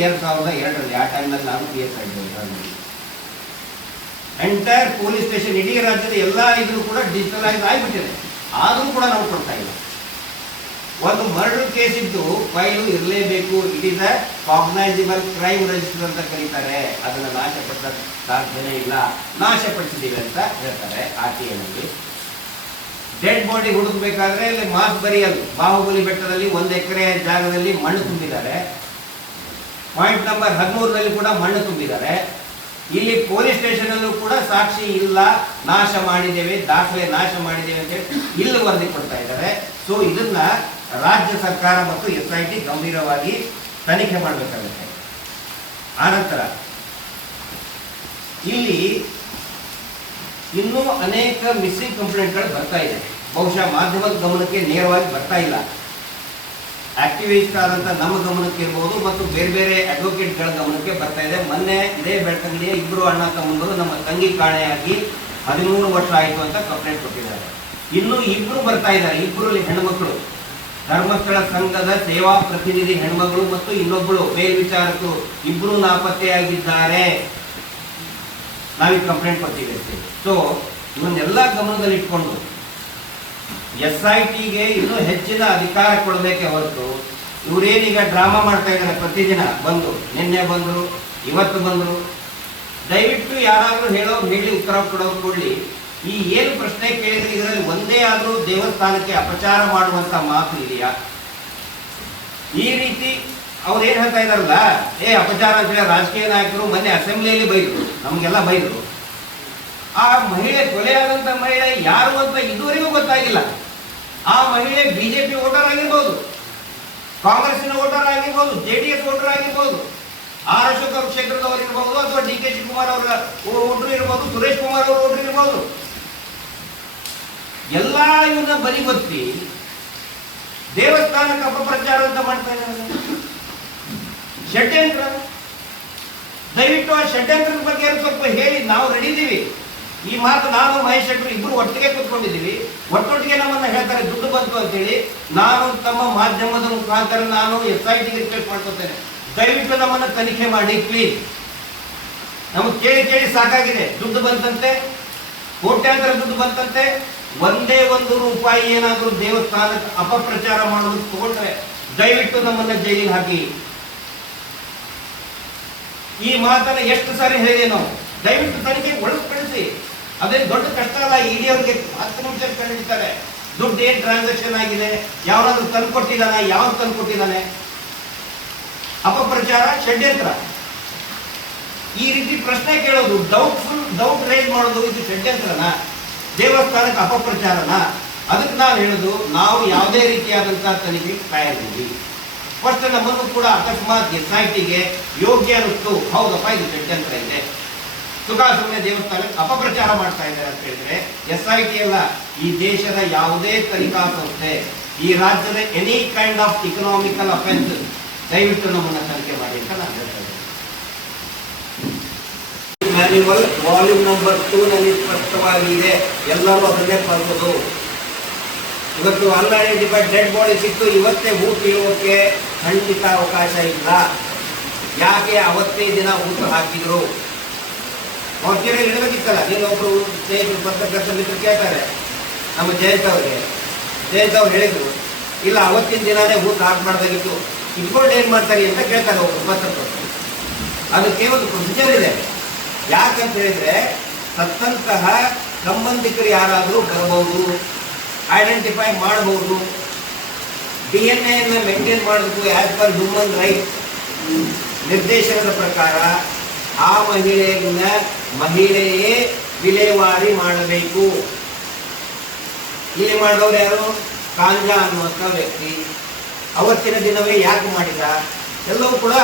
2002ರಲ್ಲಿ. ಆ ಟೈಮ್ನಲ್ಲಿ ನಾನು PS ಆಗಿದ್ದೆ. ಎಂಟೈರ್ ಪೊಲೀಸ್ ಸ್ಟೇಷನ್ ಇಡೀ ರಾಜ್ಯದ ಎಲ್ಲ ಇದ್ರು ಕೂಡ ಡಿಜಿಟಲೈಸ್ ಆಗಿಬಿಟ್ಟಿದೆ. ಆದರೂ ಕೂಡ ನಾವು ಕೊಡ್ತಾ ಇಲ್ಲ. ಒಂದು ಮರ್ಡರ್ ಕೇಸ್ ಇದ್ದು ಫೈಲು ಇರಲೇಬೇಕು. It is a cognisable crime register ಅಂತ ಕರೀತಾರೆ. ಅದನ್ನು ನಾಶಪಡಿಸ ಸಾಧ್ಯನೇ ಇಲ್ಲ. ನಾಶಪಡಿಸಿದ್ದೀವಿ ಅಂತ ಹೇಳ್ತಾರೆ RTA. ಡೆಡ್ ಬಾಡಿ ಹುಡುಕಬೇಕಾದ್ರೆ ಇಲ್ಲಿ ಮಾಸ್ ಬರಿಯಲ್ ಬಾಹುಬಲಿ ಬೆಟ್ಟದಲ್ಲಿ 1 ಎಕರೆ ಜಾಗದಲ್ಲಿ ಮಣ್ಣು ತುಂಬಿದ್ದಾರೆ. ಪಾಯಿಂಟ್ ನಂಬರ್ 13ರಲ್ಲಿ ಕೂಡ ಮಣ್ಣು ತುಂಬಿದ್ದಾರೆ. ಇಲ್ಲಿ ಪೊಲೀಸ್ ಸ್ಟೇಷನ್ ಅಲ್ಲೂ ಕೂಡ ಸಾಕ್ಷಿ ಇಲ್ಲ, ನಾಶ ಮಾಡಿದ್ದೇವೆ, ದಾಖಲೆ ನಾಶ ಮಾಡಿದ್ದೇವೆ ಅಂತ ಹೇಳಿ ಇಲ್ಲಿ ವರದಿ ಕೊಡ್ತಾ ಇದ್ದಾರೆ. ಸೊ ಇದನ್ನ ರಾಜ್ಯ ಸರ್ಕಾರ ಮತ್ತು SIT ಗಂಭೀರವಾಗಿ ತನಿಖೆ ಮಾಡಬೇಕಾಗುತ್ತೆ. ಆನಂತರ ಇಲ್ಲಿ ಇನ್ನೂ ಅನೇಕ ಮಿಸ್ಸಿಂಗ್ ಕಂಪ್ಲೇಂಟ್ಗಳು ಬರ್ತಾ ಇದೆ. ಬಹುಶಃ ಮಾಧ್ಯಮದ ಗಮನಕ್ಕೆ ನೇರವಾಗಿ ಬರ್ತಾ ಇಲ್ಲ. ಆಕ್ಟಿವಿಸ್ಟ್ ಆದಂಥ ನಮ್ಮ ಗಮನಕ್ಕೆ ಇರ್ಬೋದು ಮತ್ತು ಬೇರೆ ಬೇರೆ ಅಡ್ವೊಕೇಟ್ಗಳ ಗಮನಕ್ಕೆ ಬರ್ತಾ ಇದೆ. ಮೊನ್ನೆ ಇದೇ ಬೆಳ್ತಂಗಡಿಯ 2 ಅಣ್ಣ ತಮ್ಮಂದರು ನಮ್ಮ ತಂಗಿ ಕಾಣೆಯಾಗಿ 13 ವರ್ಷ ಆಯಿತು ಅಂತ ಕಂಪ್ಲೇಂಟ್ ಕೊಟ್ಟಿದ್ದಾರೆ. ಇನ್ನೂ 2 ಬರ್ತಾ ಇದ್ದಾರೆ. 2 ಹೆಣ್ಮಕ್ಳು, ಧರ್ಮಸ್ಥಳ ಸಂಘದ ಸೇವಾ ಪ್ರತಿನಿಧಿ ಹೆಣ್ಮಗಳು ಮತ್ತು ಇನ್ನೊಬ್ಬಳು ಮೇಲ್ವಿಚಾರಕರು 2 ನಾಪತ್ತೆಯಾಗಿದ್ದಾರೆ. ನಾವೀಗ ಕಂಪ್ಲೇಂಟ್ ಕೊಟ್ಟಿದ್ದೇವೆ. ಸೊ ಇವನ್ನೆಲ್ಲ ಗಮನದಲ್ಲಿ ಇಟ್ಕೊಂಡು SITಗೆ ಇನ್ನೂ ಹೆಚ್ಚಿನ ಅಧಿಕಾರ ಕೊಡಬೇಕೆ ಹೊರತು ಇವರೇನೀಗ ಡ್ರಾಮಾ ಮಾಡ್ತಾ ಇದ್ದಾರೆ. ಪ್ರತಿದಿನ ಬಂದು, ನಿನ್ನೆ ಬಂದರು, ಇವತ್ತು ಬಂದರು. ದಯವಿಟ್ಟು ಯಾರಾದರೂ ಹೇಳಿ ಉತ್ತರ ಕೊಡಲಿ. ಈ ಏನು ಪ್ರಶ್ನೆ ಕೇಳಿದ್ರೆ ಇದರಲ್ಲಿ ಒಂದೇ ಆದರೂ ದೇವಸ್ಥಾನಕ್ಕೆ ಅಪಚಾರ ಮಾಡುವಂಥ ಮಾತು ಇದೆಯಾ? ಈ ರೀತಿ ಅವ್ರು ಏನು ಹೇಳ್ತಾ ಇದ್ದಾರಲ್ಲ, ಅಪಚಾರ ಅಂತ ಹೇಳಿ ರಾಜಕೀಯ ನಾಯಕರು ಮೊನ್ನೆ ಅಸೆಂಬ್ಲಿಯಲ್ಲಿ ಬೈದರು, ನಮಗೆಲ್ಲ ಬೈದರು. ಆ ಮಹಿಳೆ, ಕೊಲೆಯಾದಂಥ ಮಹಿಳೆ ಯಾರು ಅಂತ ಇದುವರೆಗೂ ಗೊತ್ತಾಗಿಲ್ಲ. ಆ ಮಹಿಳೆ BJP ವೋಟರ್ ಆಗಿರ್ಬೋದು, ಕಾಂಗ್ರೆಸ್ಸಿನ ವೋಟರ್ ಆಗಿರ್ಬೋದು, JDS ವೋಟರ್ ಆಗಿರ್ಬೋದು, R ಅಶೋಕ್ ಅವ್ರ ಕ್ಷೇತ್ರದವರು ಇರ್ಬೋದು, ಅಥವಾ DK ಶಿವಕುಮಾರ್ ಅವರ ವೋಟರ್ ಇರ್ಬೋದು, ಸುರೇಶ್ ಕುಮಾರ್ ಅವರ ವೋಟರ್ ಇರ್ಬೋದು. ಎಲ್ಲ ಇವನ್ನ ಬಲಿಗೊತ್ತಿ ದೇವಸ್ಥಾನಕ್ಕೆ ಅಪಪ್ರಚಾರ ಅಂತ ಮಾಡ್ತಾ ಇದ್ದಾರೆ. ಷಡ್ಯಂತ್ರ. ದಯವಿಟ್ಟು ಆ ಷಡ್ಯಂತ್ರದ ಬಗ್ಗೆ ಸ್ವಲ್ಪ ಹೇಳಿ. ನಾವು ರೆಡಿ ಇದ್ದೀವಿ. ಈ ಮಾತು ನಾನು ಮಹೇಶ್ ಶೆಟ್ಟರು 2 ಒಟ್ಟಿಗೆ ಕೂತ್ಕೊಂಡಿದ್ದೀವಿ. ಒಟ್ಟೊಟ್ಟಿಗೆ ನಮ್ಮನ್ನ ಹೇಳ್ತಾರೆ ದುಡ್ಡು ಬಂತು ಅಂತೇಳಿ. ನಾನು ತಮ್ಮ ಮಾಧ್ಯಮದ ಮುಖಾಂತರ ನಾನು SITಗೆ ರಿಕ್ವೆಸ್ಟ್ ಮಾಡ್ಕೊತೇನೆ, ದಯವಿಟ್ಟು ನಮ್ಮನ್ನ ತನಿಖೆ ಮಾಡಿ ಪ್ಲೀಸ್. ನಮಗೆ ಕೇಳಿ ಸಾಕಾಗಿದೆ. ದುಡ್ಡು ಬಂತಂತೆ, ಕೋಟ್ಯಾಂತರ ದುಡ್ಡು ಬಂತಂತೆ. ಒಂದೇ ₹1 ಏನಾದರೂ ದೇವಸ್ಥಾನಕ್ಕೆ ಅಪಪ್ರಚಾರ ಮಾಡೋದಕ್ಕೆ ತಗೊಂಡ್ರೆ ದಯವಿಟ್ಟು ನಮ್ಮನ್ನ ಜೈಲಿಗೆ ಹಾಕಿ. ಈ ಮಾತನ್ನ ಎಷ್ಟು ಸಾರಿ ಹೇಳಿದೆ ನಾವು. ದಯವಿಟ್ಟು ತನಿಖೆ ಒಳಪಡಿಸಿ. ಅದೇನು ದೊಡ್ಡ ಕಷ್ಟ ಅಲ್ಲ. ED ಅವರಿಗೆ 10 ನಿಮಿಷ ಕಂಡಿಡ್ತಾರೆ. ದುಡ್ಡು ಏನು ಟ್ರಾನ್ಸಾಕ್ಷನ್ ಆಗಿದೆ, ಯಾವನಾದ್ರೂ ತಂದುಕೊಟ್ಟಿದ್ದಾನೆ, ಯಾವ್ದು ತಂದುಕೊಟ್ಟಿದ್ದಾನೆ, ಅಪಪ್ರಚಾರ, ಷಡ್ಯಂತ್ರ. ಈ ರೀತಿ ಪ್ರಶ್ನೆ ಕೇಳೋದು, ಡೌಟ್ ರೈಸ್ ಮಾಡೋದು, ಇದು ಷಡ್ಯಂತ್ರನ, ದೇವಸ್ಥಾನಕ್ಕೆ ಅಪಪ್ರಚಾರನ? ಅದಕ್ಕೆ ನಾವು ಹೇಳೋದು, ನಾವು ಯಾವುದೇ ರೀತಿಯಾದಂತಹ ತನಿಖೆ ತಯಾರಿದ್ದೀವಿ. ಫಸ್ಟ್ ನಮ್ಮನ್ನು ಕೂಡ ಅಕಸ್ಮಾತ್ SITಗೆ ಯೋಗ್ಯ ಅನ್ನಿಸ್ತು, ಹೌದಪ್ಪ ಇದು ಷಡ್ಯಂತ್ರ ಇದೆ, ಸುಮ್ಮನೆ ದೇವಸ್ಥಾನಕ್ಕೆ ಅಪಪ್ರಚಾರ ಮಾಡ್ತಾ ಇದ್ದಾರೆ ಅಂತ ಹೇಳಿದ್ರೆ, SIT ಅಲ್ಲ, ಈ ದೇಶದ ಯಾವುದೇ ತನಿಖಾ ಸಂಸ್ಥೆ, ಈ ರಾಜ್ಯದ any kind of economical offence ದಯವಿಟ್ಟು ನಮ್ಮನ್ನ ತನಿಖೆ ಮಾಡಿ ಅಂತ ನಾನು ಹೇಳ್ತಾ ಇದ್ದೇನೆ. ಮ್ಯಾನ್ಯುವಲ್ ವಾಲ್ಯೂಮ್ ನಂಬರ್ 2 ನಲ್ಲಿ ಸ್ಪಷ್ಟವಾಗಿ ಇದೆ. ಎಲ್ಲರೂ ಅದನ್ನೇ ಬರ್ಬೋದು. ಇವತ್ತು ಅನ್ಐಡೆಂಟಿಫೈಡ್ ಡೆಡ್ ಬಾಡಿ ಸಿಕ್ತು, ಇವತ್ತೇ ಊಟ ಇರೋಕೆ ಖಂಡಿತ ಅವಕಾಶ ಇಲ್ಲ. ಯಾಕೆ ಅವತ್ತೇ ದಿನ ಊಟ ಹಾಕಿದ್ರು? ಅವ್ರ ಕೇಳಿ ಇಡಬೇಕಿತ್ತಲ್ಲ. ನೀವೊಬ್ರು ಸ್ನೇಹಿತರು, ಪತ್ರಕರ್ತ ಮಿತ್ರ ಕೇಳ್ತಾರೆ ನಮ್ಮ ಜಯಂತ್ ಅವ್ರು ಹೇಳಿದ್ರು, ಇಲ್ಲ ಅವತ್ತಿನ ದಿನಾನೇ ಊಟ ಹಾಕಬಾರ್ದಾಗಿತ್ತು, ಇಟ್ಕೊಂಡು ಏನು ಮಾಡ್ತಾರೆ ಅಂತ ಕೇಳ್ತಾರೆ ಒಬ್ರು ಪತ್ರಕರ್ತರು. ಅದಕ್ಕೆ ಒಂದು ಪ್ರೊಸೀಜರ್ ಇದೆ. ಯಾಕಂತ ಹೇಳಿದ್ರೆ, ಸತ್ತಂತಹ ಸಂಬಂಧಿಕರು ಯಾರಾದರೂ ಬರಬಹುದು, ಐಡೆಂಟಿಫೈ ಮಾಡಬಹುದು, DNA ಮೇಂಟೈನ್ ಮಾಡಬೇಕು. ಆಸ್ ಪರ್ ಹ್ಯೂಮನ್ ರೈಟ್ ನಿರ್ದೇಶನದ ಪ್ರಕಾರ ಆ ಮಹಿಳೆಯೇ ವಿಲೇವಾರಿ ಮಾಡಬೇಕು. ಇಲ್ಲಿ ಮಾಡಿದವರು ಯಾರು? ಕಾಂಜಾ ಅನ್ನುವಂಥ ವ್ಯಕ್ತಿ. ಅವತ್ತಿನ ದಿನವೇ ಯಾಕೆ ಮಾಡಿದ? ಎಲ್ಲವೂ ಕೂಡ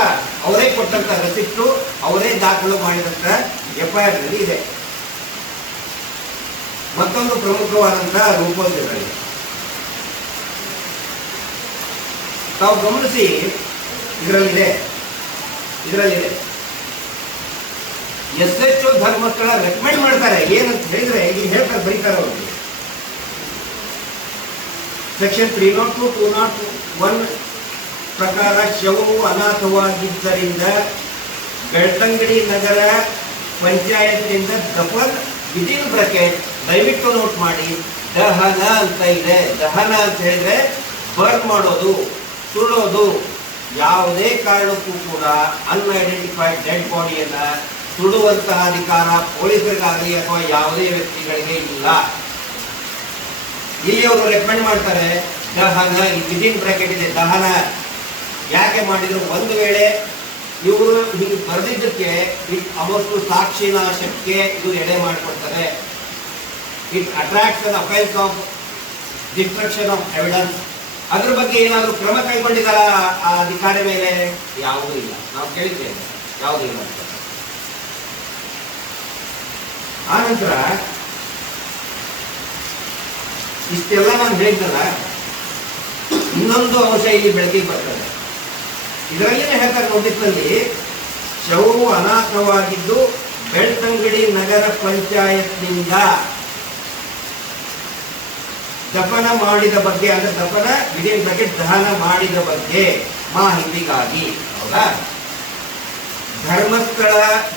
ಅವರೇ ಕೊಟ್ಟಂತ ರಸೀಟು, ಅವರೇ ದಾಖಲು ಮಾಡಿದಂಥ FIR ನಲ್ಲಿ ಇದೆ. ಮತ್ತೊಂದು ಪ್ರಮುಖವಾದಂತಹ ರೂಪೋದ್ಯಗಳಿದೆ. ತಾವು ಗಮನಿಸಿ, ಇದರಲ್ಲಿದೆ SHO ಧರ್ಮಸ್ಥಳ ರೆಕಮೆಂಡ್ ಮಾಡ್ತಾರೆ. ಏನಂತ ಹೇಳಿದ್ರೆ, ಈಗ ಹೇಳ್ತಾರೆ, ಬರೀತಾರೆ ಅವರು. ಸೆಕ್ಷನ್ 302, 201 ಪ್ರಕಾರ ಶವವು ಅನಾಥವಾಗಿದ್ದರಿಂದ ಬೆಳ್ತಂಗಡಿ ನಗರ ಪಂಚಾಯತ್ನಿಂದ ದಫನ್ ವಿದಿನ್ ಬ್ರಾಕೆಟ್, ದಯವಿಟ್ಟು ನೋಟ್ ಮಾಡಿ, ದಹನ ಅಂತ ಇದೆ. ದಹನ ಅಂತ ಹೇಳಿದ್ರೆ ಬರ್ನ್ ಮಾಡೋದು, ಸುಡೋದು. ಯಾವುದೇ ಕಾರಣಕ್ಕೂ ಕೂಡ ಅನ್ಐಡೆಂಟಿಫೈಡ್ ಡೆಡ್ ಬಾಡಿಯನ್ನ ಸುಡುವಂತಹ ಅಧಿಕಾರ ಪೊಲೀಸರಿಗಾಗಲಿ ಅಥವಾ ಯಾವುದೇ ವ್ಯಕ್ತಿಗಳಿಗೆ ಇಲ್ಲ. ಇಲ್ಲಿ ಅವರು ರೆಕಮೆಂಡ್ ಮಾಡ್ತಾರೆ ದಹನ, ವಿದಿನ್ ಬ್ರಾಕೆಟ್ ಇದೆ ದಹನ. ಯಾಕೆ ಮಾಡಿದ್ರು? ಒಂದು ವೇಳೆ ಇವರು ಹೀಗೆ ಬರೆದಿದ್ದಕ್ಕೆ ಇಟ್ ಅವಷ್ಟು ಸಾಕ್ಷಿ ನಾಶಕ್ಕೆ ಇದು ಎಡೆ ಮಾಡಿಕೊಡ್ತಾರೆ. It attracts an offence of destruction of evidence. ಅದ್ರ ಬಗ್ಗೆ ಏನಾದರೂ ಕ್ರಮ ಕೈಗೊಂಡಿದ್ದಾರ ಆ ಅಧಿಕಾರಿ ಮೇಲೆ? ಯಾವುದೂ ಇಲ್ಲ. ನಾವು ಕೇಳಿದ್ದೇವೆ, ಯಾವುದೂ ಇಲ್ಲ ಅಂತ. ಆನಂತರ ಇಷ್ಟೆಲ್ಲ ನಾನು ಹೇಳಿದ್ದಲ್ಲ, ಇನ್ನೊಂದು ಅಂಶ ಇಲ್ಲಿ ಬೆಳಕಿಗೆ ಬರ್ತದೆ. ಇದರಲ್ಲಿನೇ ಹೇಳ್ತಾರೆ ನೋಟಿಸ್ನಲ್ಲಿ, ಶವವು ಅನಾಥವಾಗಿದ್ದು ಬೆಳ್ತಂಗಡಿ ನಗರ ಪಂಚಾಯತ್ನಿಂದ ದಫನ ಮಾಡಿದ ಬಗ್ಗೆ, ಅಂದ್ರೆ ದಫನ ವಿದಿನ್ ಬ್ರಾಕೆಟ್ ದಹನ ಮಾಡಿದ ಬಗ್ಗೆ ಮಾಹಿತಿಗಾಗಿ. ಹೌದಾ? ಧರ್ಮಸ್ಥಳ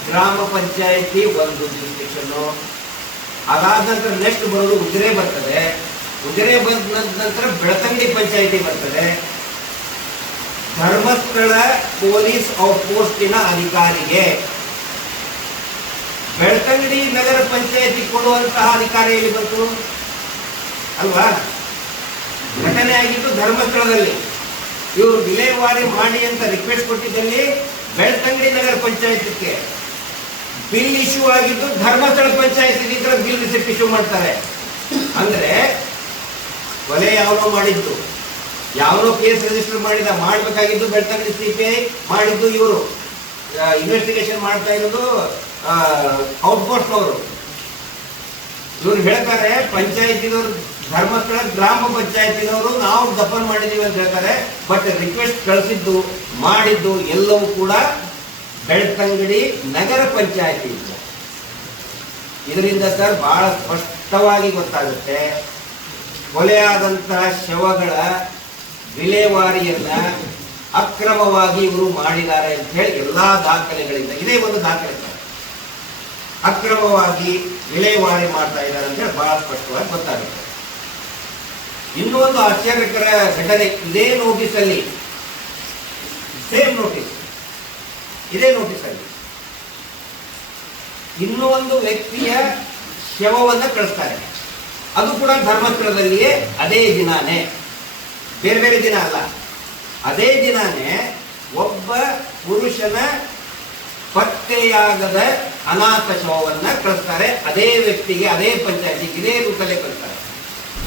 ಗ್ರಾಮ ಪಂಚಾಯತಿ ಒಂದು ಜುರಿಸ್ಡಿಕ್ಷನ್. ಅದಾದ ನಂತರ ನೆಕ್ಸ್ಟ್ ಬರೋದು ಉಜಿರೆ ಬರ್ತದೆ. ಉಜಿರೆ ಬಂದ ನಂತರ ಬೆಳ್ತಂಗಡಿ ಪಂಚಾಯತಿ ಬರ್ತದೆ. ಧರ್ಮಸ್ಥಳ ಪೊಲೀಸ್ ಔಟ್ ಪೋಸ್ಟಿನ ಅಧಿಕಾರಿಗೆ ಬೆಳ್ತಂಗಡಿ ನಗರ ಪಂಚಾಯತಿ ಕೊಡುವಂತಹ ಅಧಿಕಾರ ಎಲ್ಲಿ ಬಂತು? ಅಲ್ವಾ? ಘಟನೆ ಆಗಿದ್ದು ಧರ್ಮಸ್ಥಳದಲ್ಲಿ. ಇವರು ವಿಲೇವಾರಿ ಮಾಡಿ ಅಂತ ರಿಕ್ವೆಸ್ಟ್ ಕೊಟ್ಟಿದ್ದಲ್ಲಿ ಬೆಳ್ತಂಗಡಿ ನಗರ ಪಂಚಾಯತ್ಗೆ. ಬಿಲ್ ಇಶ್ಯೂ ಆಗಿದ್ದು Dharmasthala panchayat bill receipt issue ಮಾಡ್ತಾರೆ. ಅಂದ್ರೆ ಕೊಲೆ ಯಾವನೋ ಮಾಡಿದ್ದು, ಯಾವನೋ ಕೇಸ್ ರಿಜಿಸ್ಟರ್ ಮಾಡಬೇಕಾಗಿದ್ದು ಬೆಳ್ತಂಗಡಿ ಸಿಪಿಐ, ಮಾಡಿದ್ದು ಇವರು ಇನ್ವೆಸ್ಟಿಗೇಷನ್ ಮಾಡ್ತಾ ಇರೋದು ಔಟ್ಪೋಸ್ಟ್ ಅವರು. ಇವ್ರು ಹೇಳ್ತಾರೆ ಪಂಚಾಯತಿನವರು, ಧರ್ಮಸ್ಥಳ ಗ್ರಾಮ ಪಂಚಾಯತಿನವರು ನಾವು ದಫನ್ ಮಾಡಿದೀವಿ ಅಂತ ಹೇಳ್ತಾರೆ. ಬಟ್ ರಿಕ್ವೆಸ್ಟ್ ಕಳಿಸಿದ್ದು ಮಾಡಿದ್ದು ಎಲ್ಲವೂ ಕೂಡ ಬೆಳ್ತಂಗಡಿ ನಗರ ಪಂಚಾಯತಿ. ಇದರಿಂದ ಸರ್ ಬಹಳ ಸ್ಪಷ್ಟವಾಗಿ ಗೊತ್ತಾಗುತ್ತೆ, ಕೊಲೆಯಾದಂತಹ ಶವಗಳ ವಿಲೇವಾರಿಯನ್ನ ಅಕ್ರಮವಾಗಿ ಇವರು ಮಾಡಿದ್ದಾರೆ ಅಂತ ಹೇಳಿ ಎಲ್ಲಾ ದಾಖಲೆಗಳಿಂದ, ಇದೇ ಒಂದು ದಾಖಲೆ ಸರ್, ಅಕ್ರಮವಾಗಿ ವಿಲೇವಾರಿ ಮಾಡ್ತಾ ಇದ್ದಾರೆ ಅಂತ ಹೇಳಿ ಬಹಳ ಸ್ಪಷ್ಟವಾಗಿ ಗೊತ್ತಾಗುತ್ತೆ. ಇನ್ನೂ ಒಂದು ಆಶ್ಚರ್ಯಕರ ಘಟನೆ ಇದೇ ನೋಟಿಸಲ್ಲಿ, ಸೇಮ್ ನೋಟಿಸ್, ಇದೇ ನೋಟಿಸಲ್ಲಿ ಇನ್ನೂ ಒಂದು ವ್ಯಕ್ತಿಯ ಶವವನ್ನ ಕಳಿಸ್ತಾರೆ. ಅದು ಕೂಡ ಧರ್ಮಸ್ಥಳದಲ್ಲಿಯೇ ಅದೇ ದಿನಾನೇ, ಬೇರೆ ಬೇರೆ ದಿನ ಅಲ್ಲ, ಅದೇ ದಿನಾನೇ ಒಬ್ಬ ಪುರುಷನ ಪತ್ತೆಯಾಗದ ಅನಾಥ ಶವವನ್ನ ಕಳಿಸ್ತಾರೆ. ಅದೇ ವ್ಯಕ್ತಿಗೆ, ಅದೇ ಪಂಚಾಯತಿಗೆ, ಇದೇ ರೂಪಲ್ಲೇ ಕಳಿಸ್ತಾರೆ.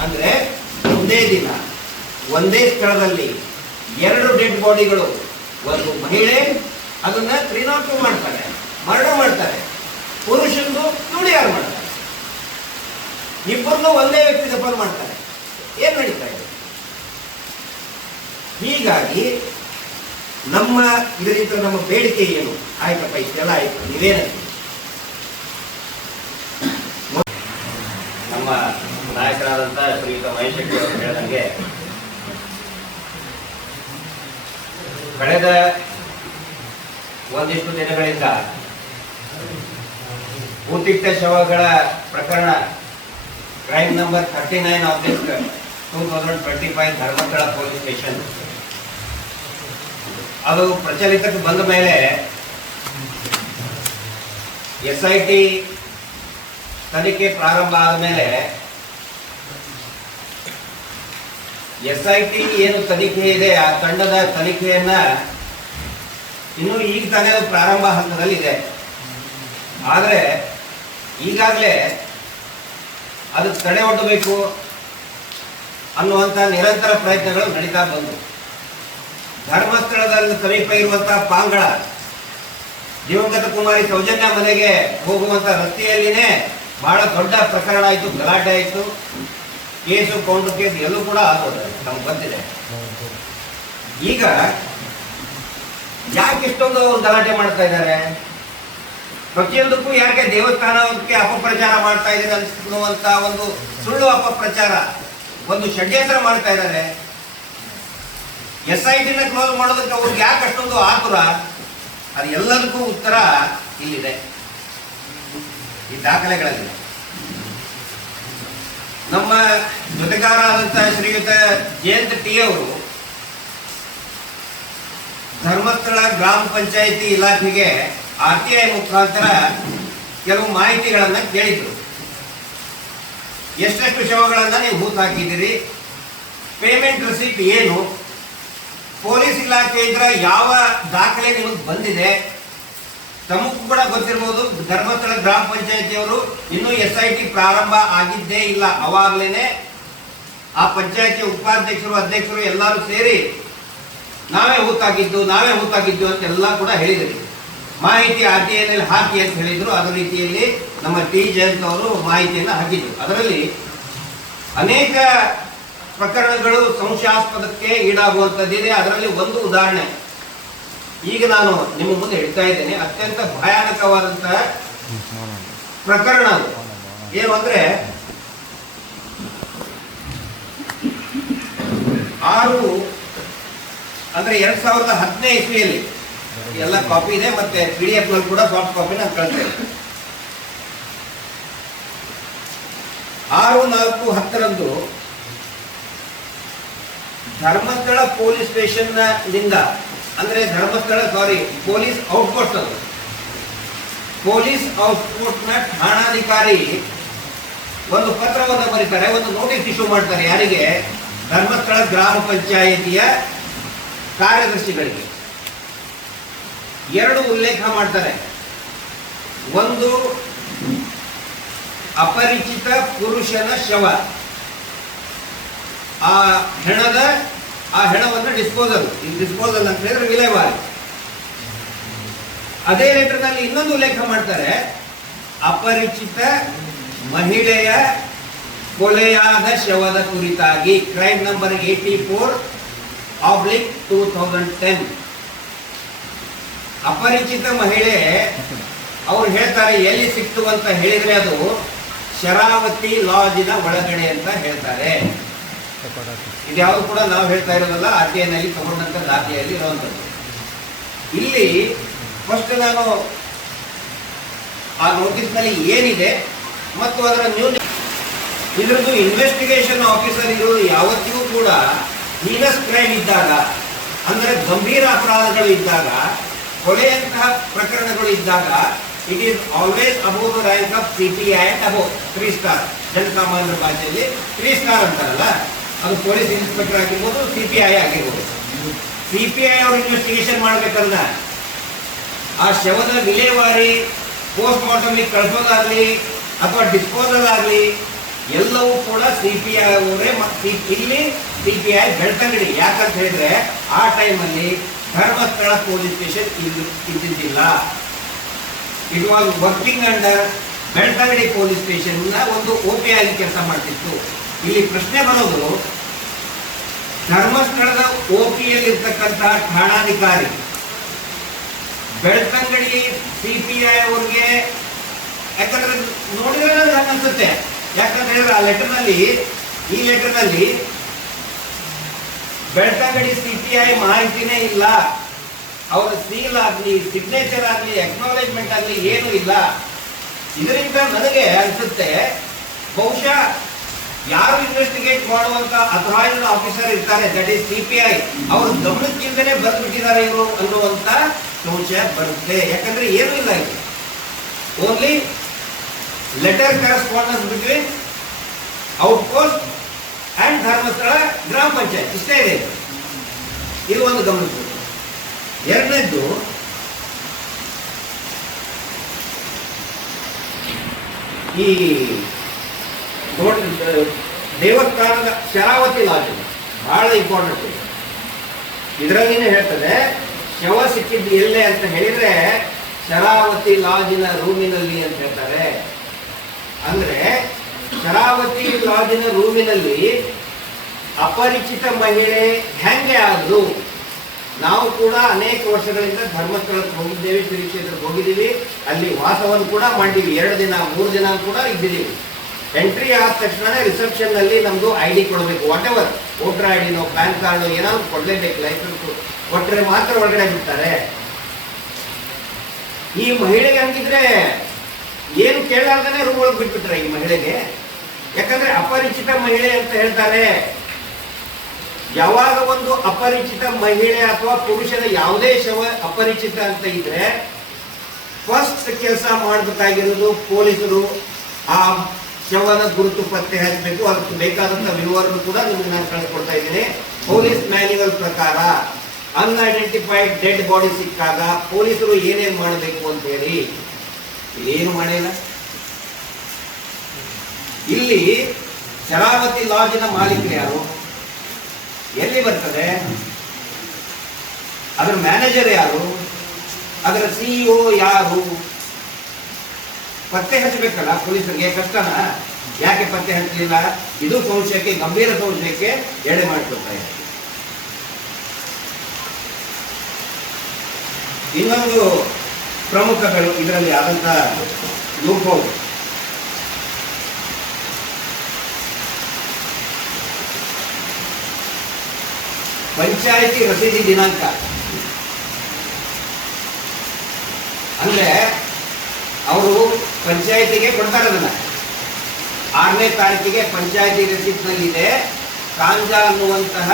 ಅಂದ್ರೆ ಒಂದೇ ದಿನ ಒಂದೇ ಸ್ಥಳದಲ್ಲಿ ಎರಡು ಡೆಡ್ ಬಾಡಿಗಳು, ಒಂದು ಮಹಿಳೆ ಅದನ್ನ 302 ಮಾಡ್ತಾರೆ, ಮರ್ಡರ್ ಮಾಡ್ತಾರೆ. ಪುರುಷಂದು ನೋಡಿ ಯಾರು ಮಾಡ್ತಾರೆ, ಇಬ್ಬರನ್ನು ಒಂದೇ ವ್ಯಕ್ತಿ ದಫನ್ ಮಾಡ್ತಾರೆ. ಏನ್ ನಡೀತಾ ಇದೆ? ಹೀಗಾಗಿ ನಮ್ಮ ಇದರಿಂದ ನಮ್ಮ ಬೇಡಿಕೆ ಏನು? ಆಯ್ತಪ್ಪ, ಇಷ್ಟೆಲ್ಲ ಆಯ್ತು, ನೀವೇನಂತ ನಮ್ಮ ನಾಯಕರಾದಂಥ ಶ್ರೀಯುತ ಮಹೇಶ್ ಶೆಟ್ಟಿ ಅವರು ಹೇಳಿದಂಗೆ, ಕಳೆದ ಒಂದಿಷ್ಟು ದಿನಗಳಿಂದ ಭೂತಿಟ್ಟ ಶವಗಳ ಪ್ರಕರಣ crime number 39 of 2025 Dharmasthala police station ಅದು ಪ್ರಚಲಿತಕ್ಕೆ ಬಂದ ಮೇಲೆ SIT ತನಿಖೆ ಪ್ರಾರಂಭ ಆದ ಮೇಲೆ SIT ಏನು ತನಿಖೆ ಇದೆ ಆ ತಂಡದ ತನಿಖೆಯನ್ನ ಇನ್ನೂ ಈಗ ತಾನೇ ಪ್ರಾರಂಭ ಹಂತದಲ್ಲಿ ಇದೆ. ಆದರೆ ಈಗಾಗಲೇ ಅದು ತಡೆ ಒಡ್ಡಬೇಕು ಅನ್ನುವಂಥ ನಿರಂತರ ಪ್ರಯತ್ನಗಳು ನಡೀತಾ ಬಂದು, ಧರ್ಮಸ್ಥಳದಲ್ಲಿ ಸಮೀಪ ಇರುವಂತಹ ಪಾಂಗಳ ದಿವಂಗತ ಕುಮಾರಿ ಸೌಜನ್ಯ ಮನೆಗೆ ಹೋಗುವಂತ ರಸ್ತೆಯಲ್ಲಿನೇ ಬಹಳ ದೊಡ್ಡ ಪ್ರಕರಣ ಆಯಿತು, ಗಲಾಟೆ ಆಯಿತು, ಕೇಸು ಕೌಂಟರ್ ಕೇಸ್ ಎಲ್ಲೂ ಕೂಡ ಆಗೋದು ನಮ್ಗೆ ಬಂದಿದೆ. ಈಗ ಯಾಕೆ ಇಷ್ಟೊಂದು ಗಲಾಟೆ ಮಾಡ್ತಾ ಇದ್ದಾರೆ? ಪ್ರತಿಯೊಂದಕ್ಕೂ ಯಾಕೆ ದೇವಸ್ಥಾನಕ್ಕೆ ಅಪಪ್ರಚಾರ ಮಾಡ್ತಾ ಇದ್ದಾರೆ ಅನ್ನುವಂತ ಒಂದು ಸುಳ್ಳು ಅಪಪ್ರಚಾರ, ಒಂದು ಷಡ್ಯಂತ್ರ ಮಾಡ್ತಾ ಇದ್ದಾರೆ. SIT ನ ಕ್ಲೋಸ್ ಮಾಡೋದಕ್ಕೆ ಅವ್ರಿಗೆ ಯಾಕೆ ಅಷ್ಟೊಂದು ಆತುರ? ಅದು ಎಲ್ಲದಕ್ಕೂ ಉತ್ತರ ಇಲ್ಲಿದೆ, ಈ ದಾಖಲೆಗಳಲ್ಲಿ. ನಮ್ಮ ಜೊತೆಗಾರರಾದಂತಹ ಶ್ರೀಯುತ ಜಯಂತ್ ಟಿ ಅವರು ಧರ್ಮಸ್ಥಳ ಗ್ರಾಮ ಪಂಚಾಯಿತಿ ಇಲಾಖೆಗೆ RTI ಮುಖಾಂತರ ಕೆಲವು ಮಾಹಿತಿಗಳನ್ನ ಕೇಳಿದ್ರು. ಎಷ್ಟೆಷ್ಟು ಶವಗಳನ್ನ ನೀವು ಹೂತು ಹಾಕಿದ್ದೀರಿ, ಪೇಮೆಂಟ್ ರಿಸಿಪ್ಟ್ ಏನು, ಪೊಲೀಸ್ ಇಲಾಖೆಯಿಂದ ಯಾವ ದಾಖಲೆ ನಿಮಗೆ ಬಂದಿದೆ. ತಮಗೂ ಕೂಡ ಗೊತ್ತಿರಬಹುದು, ಧರ್ಮಸ್ಥಳ ಗ್ರಾಮ ಪಂಚಾಯಿತಿಯವರು ಇನ್ನೂ SIT ಪ್ರಾರಂಭ ಆಗಿದ್ದೇ ಇಲ್ಲ. ಅವಾಗಲೇ ಆ ಪಂಚಾಯಿತಿ ಉಪಾಧ್ಯಕ್ಷರು ಅಧ್ಯಕ್ಷರು ಎಲ್ಲರೂ ಸೇರಿ ನಾವೇ ಹೂತಾಗಿದ್ದು ಅಂತೆಲ್ಲ ಕೂಡ ಹೇಳಿದ್ರಿ. ಮಾಹಿತಿ RTIನಲ್ಲಿ ಹಾಕಿ ಅಂತ ಹೇಳಿದ್ರು. ಅದೇ ರೀತಿಯಲ್ಲಿ ನಮ್ಮ ಟಿ ಜಯಂತ್ ಅವರು ಮಾಹಿತಿಯನ್ನು ಹಾಕಿದ್ರು. ಅದರಲ್ಲಿ ಅನೇಕ ಪ್ರಕರಣಗಳು ಸಂಶಯಾಸ್ಪದಕ್ಕೆ ಈಡಾಗುವಂಥದ್ದಿದೆ. ಅದರಲ್ಲಿ ಒಂದು ಉದಾಹರಣೆ ಈಗ ನಾನು ನಿಮ್ಮ ಮುಂದೆ ಹೇಳ್ತಾ ಇದ್ದೇನೆ. ಅತ್ಯಂತ ಭಯಾನಕವಾದಂತಹ ಪ್ರಕರಣ ಅದು. ಏನು ಅಂದ್ರೆ 2015 ಇಸ್ವಿಯಲ್ಲಿ ಎಲ್ಲ ಕಾಪಿ ಇದೆ, ಮತ್ತೆ PDF ನಲ್ಲಿ ಕೂಡ ಸಾಫ್ಟ್ ಕಾಪಿ ನಾನು ಕಳಿಸ್ತೇನೆ. 6/4/10 ಧರ್ಮಸ್ಥಳ ಪೊಲೀಸ್ ಸ್ಟೇಷನ್ ನಿಂದ, ಅಂದ್ರೆ ಪೊಲೀಸ್ ಔಟ್ಪೋಸ್ಟ್, ಅದು ಪೊಲೀಸ್ ಔಟ್ಪೋಸ್ಟ್ ನ ಠಾಣಾಧಿಕಾರಿ ಒಂದು ಪತ್ರವನ್ನು ಬರೀತಾರೆ, ಒಂದು ನೋಟಿಸ್ ಇಶ್ಯೂ ಮಾಡ್ತಾರೆ. ಯಾರಿಗೆ? ಧರ್ಮಸ್ಥಳ ಗ್ರಾಮ ಪಂಚಾಯಿತಿಯ ಕಾರ್ಯದರ್ಶಿಗಳಿಗೆ. 2 ಉಲ್ಲೇಖ ಮಾಡ್ತಾರೆ. ಒಂದು, ಅಪರಿಚಿತ ಪುರುಷನ ಶವ, ಆ ಹೆಣವನ್ನು ಡಿಸ್ಪೋಸಲ್ ಅಂತ ಹೇಳಿದ್ರೆ ವಿಲೇವಾರಿ. ಅದೇ ಲೆಟರ್ನಲ್ಲಿ ಇನ್ನೊಂದು ಉಲ್ಲೇಖ ಮಾಡ್ತಾರೆ, ಅಪರಿಚಿತ ಮಹಿಳೆಯ ಕೊಲೆಯಾದ ಶವದ ಕುರಿತಾಗಿ, ಕ್ರೈಮ್ ನಂಬರ್ 84/2010. ಅಪರಿಚಿತ ಮಹಿಳೆ ಅವ್ರು ಹೇಳ್ತಾರೆ, ಎಲ್ಲಿ ಸಿಕ್ತು ಅಂತ ಹೇಳಿದ್ರೆ ಅದು ಶರಾವತಿ ಲಾಜಿನ ಒಳಗಡೆ ಅಂತ ಹೇಳ್ತಾರೆ. ಇದ್ಯಾವುದು ಕೂಡ ನಾವು ಹೇಳ್ತಾ ಇರೋದಲ್ಲ, RTIನಲ್ಲಿ ತಗೊಂಡಂತ ದಾಖಲೆಯಲ್ಲಿ ಇರುವಂಥದ್ದು. ಇಲ್ಲಿ ಫಸ್ಟ್ ನಾನು ಆ ನೋಟಿಸ್ನಲ್ಲಿ ಏನಿದೆ ಮತ್ತು ಅದರ ಇದರದ್ದು ಇನ್ವೆಸ್ಟಿಗೇಷನ್ ಆಫೀಸರ್ ಇರೋದು ಯಾವತ್ತಿಗೂ ಕೂಡ ಹೀನಸ್ ಕ್ರೈಮ್ ಇದ್ದಾಗ, ಅಂದರೆ ಗಂಭೀರ ಅಪರಾಧಗಳು ಇದ್ದಾಗ, ಕೊಲೆಯಂತಹ ಪ್ರಕರಣಗಳು ಇದ್ದಾಗ, it is always above the rank of CPI and above 3 star. ಜನಸಾಮಾನ್ಯರ ಭಾಷೆಯಲ್ಲಿ 3 ಸ್ಟಾರ್ ಅಂತಾರಲ್ಲ, ಅದು ಪೊಲೀಸ್ ಇನ್ಸ್ಪೆಕ್ಟರ್ ಆಗಿರ್ಬೋದು, CPI ಆಗಿರ್ಬೋದು. CPI ಅವರು ಇನ್ವೆಸ್ಟಿಗೇಷನ್ ಮಾಡಬೇಕಲ್ಲ, ಆ ಶವದ ವಿಲೇವಾರಿ, ಪೋಸ್ಟ್ ಮಾರ್ಟಮ್ಗೆ ಕಳಿಸೋದಾಗ್ಲಿ ಅಥವಾ ಡಿಸ್ಪೋಸಲ್ ಆಗಲಿ ಎಲ್ಲವೂ ಕೂಡ CPI ಅವರೇ. ಇಲ್ಲಿ CPI ಬೆಳ್ತಂಗಡಿ. ಯಾಕಂತ ಹೇಳಿದ್ರೆ ಆ ಟೈಮಲ್ಲಿ ಧರ್ಮಸ್ಥಳ ಪೊಲೀಸ್ ಸ್ಟೇಷನ್ ಇದ್ದಿದ್ದಿಲ್ಲ. It was working under Belthangady police station ಒಂದು OP ಆಗಿ ಕೆಲಸ ಮಾಡ್ತಿತ್ತು. ಇಲ್ಲಿ ಪ್ರಶ್ನೆ ಬರೋದು, ಧರ್ಮಸ್ಥಳದ OPಯಲ್ಲಿ ಇರ್ತಕ್ಕಂತಹ ಠಾಣಾಧಿಕಾರಿ ಬೆಳ್ತಂಗಡಿ CPI ಅವ್ರಿಗೆ, ಯಾಕಂದ್ರೆ ನೋಡಿದ್ರೆ ನನಗೆ ಅನ್ಸುತ್ತೆ, ಯಾಕಂತ ಹೇಳಿದ್ರೆ ಆ ಲೆಟರ್ನಲ್ಲಿ, ಈ ಲೆಟರ್ನಲ್ಲಿ ಬೆಳ್ತಂಗಡಿ CPI ಮಾಹಿತಿನೇ ಇಲ್ಲ. ಅವರ ಸೀಲ್ ಆಗಲಿ, ಸಿಗ್ನೇಚರ್ ಆಗಲಿ, ಅಕ್ನಾಲೇಜ್ಮೆಂಟ್ ಆಗಲಿ ಏನೂ ಇಲ್ಲ. ಇದರಿಂದ ನನಗೆ ಅನ್ಸುತ್ತೆ, ಬಹುಶಃ ಯಾರು ಇನ್ವೆಸ್ಟಿಗೇಟ್ ಮಾಡುವಂತ ಅಥರೈಸ್ಡ್ ಆಫೀಸರ್ ಇರ್ತಾರೆ, ದಟ್ ಈಸ್ CPI, ಅವ್ರ ಗಮನಕ್ಕಿಂದಲೇ ಬರೆದ್ಬಿಟ್ಟಿದ್ದಾರೆ ಇವರು ಅನ್ನುವಂತ ಸಂಶಯ ಬರುತ್ತೆ. ಯಾಕಂದ್ರೆ ಏನೂ ಇಲ್ಲ, ಇದು only letter correspondence between outpost and Dharmasthala ಗ್ರಾಮ ಪಂಚಾಯತ್, ಇಷ್ಟೇ ಇದೆ. ಇದು ಒಂದು ಗಮನಿಸಬೇಕು. ಎರಡನೇದ್ದು, ಈ ದೇವಸ್ಥಾನದ ಶರಾವತಿ ಲಾಜ್ ಬಹಳ ಇಂಪಾರ್ಟೆಂಟ್. ಇದರಲ್ಲಿನೇ ಹೇಳ್ತದೆ, ಶವ ಸಿಕ್ಕಿದ್ದು ಎಲ್ಲೇ ಅಂತ ಹೇಳಿದ್ರೆ ಶರಾವತಿ ಲಾಜಿನ ರೂಮಿನಲ್ಲಿ ಅಂತ ಹೇಳ್ತಾರೆ. ಅಂದ್ರೆ ಶರಾವತಿ ಲಾಜಿನ ರೂಮಿನಲ್ಲಿ ಅಪರಿಚಿತ ಮಹಿಳೆ ಹೆಂಗೆ ಆದ್ರು? ನಾವು ಕೂಡ ಅನೇಕ ವರ್ಷಗಳಿಂದ ಧರ್ಮಸ್ಥಳಕ್ಕೆ ಹೋಗಿದ್ದೇವೆ, ಶ್ರೀ ಕ್ಷೇತ್ರಕ್ಕೆ ಹೋಗಿದ್ದೀವಿ, ಅಲ್ಲಿ ವಾಸವನ್ನು ಕೂಡ ಮಾಡಿದ್ದೀವಿ, 2 ದಿನ 3 ದಿನ ಕೂಡ ಇದ್ದಿದ್ದೀವಿ. ಎಂಟ್ರಿ ಆದ ತಕ್ಷಣ ರಿಸೆಪ್ಷನ್ ನಲ್ಲಿ ನಮ್ದು ID ಕೊಡಬೇಕು, what ever, voter ID PAN card ಏನಾದ್ರು ಕೊಡ್ಲೇಬೇಕು, ಲೈಸೆನ್ಸ್ ಕೊಟ್ಟರೆ ಮಾತ್ರ ಒಳಗಡೆ ಬಿಡ್ತಾರೆ. ಈ ಮಹಿಳೆಗೆ ಹಂಗಿದ್ರೆ ಏನು ಕೇಳಲಾರ್ದೇ ರೂಮ್ ಒಳಗೆ ಬಿಟ್ಬಿಟ್ರೆ ಈ ಮಹಿಳೆಗೆ. ಯಾಕಂದ್ರೆ ಅಪರಿಚಿತ ಮಹಿಳೆ ಅಂತ ಹೇಳ್ತಾರೆ. ಯಾವಾಗ ಒಂದು ಅಪರಿಚಿತ ಮಹಿಳೆ ಅಥವಾ ಪುರುಷನ ಯಾವುದೇ ಶವ ಅಪರಿಚಿತ ಅಂತ ಇದ್ರೆ ಫಸ್ಟ್ ಕೆಲಸ ಮಾಡಬೇಕಾಗಿರೋದು ಪೊಲೀಸರು ಆ ಶವನ ಗುರುತು ಪತ್ತೆ ಹಚ್ಚಬೇಕು. ಅದಕ್ಕೆ ಬೇಕಾದಂತ ವಿವರನ್ನು ಕೂಡ ನಿಮಗೆ ನಾನು ಕಳಿಸ್ಕೊಡ್ತಾ ಇದ್ದೀನಿ. ಪೊಲೀಸ್ ಮ್ಯಾನ್ಯುವಲ್ ಪ್ರಕಾರ ಅನ್ಐಡೆಂಟಿಫೈಡ್ ಡೆಡ್ ಬಾಡಿ ಸಿಕ್ಕಾಗ ಪೊಲೀಸರು ಏನೇನು ಮಾಡಬೇಕು ಅಂತ ಹೇಳಿ ಏನು ಮಾಡಿಲ್ಲ. ಇಲ್ಲಿ ಶರಾವತಿ ಲಾಡ್ಜಿನ ಮಾಲೀಕರು ಯಾರು, ಎಲ್ಲಿ ಬರ್ತದೆ, ಅದರ ಮ್ಯಾನೇಜರ್ ಯಾರು, ಅದರ CEO ಯಾರು, ಪತ್ತೆ ಹಚ್ಚಬೇಕಲ್ಲ ಪೊಲೀಸರಿಗೆ. ಕಷ್ಟನಾ? ಯಾಕೆ ಪತ್ತೆ ಹಚ್ಚಲಿಲ್ಲ? ಇದು ಸಂಶಯಕ್ಕೆ, ಗಂಭೀರ ಸಂಶಯಕ್ಕೆ ಎಡೆ ಮಾಡಿಕೊಡ್ತಾ ಇದೆ. ಇನ್ನೊಂದು ಪ್ರಮುಖಗಳು ಇದರಲ್ಲಿ ಆದಂತ ಲೂಪೋಲ್, ಪಂಚಾಯಿತಿ ರಸೀದಿ ದಿನಾಂಕ. ಅಂದ್ರೆ ಅವರು ಪಂಚಾಯಿತಿಗೆ ಕೊಡ್ತಾರೆ ಅದನ್ನ, 6ನೇ ತಾರೀಕಿಗೆ ಪಂಚಾಯಿತಿ ರಸೀದಿನಲ್ಲಿದೆ ಕಾಂಜಾ ಅನ್ನುವಂತಹ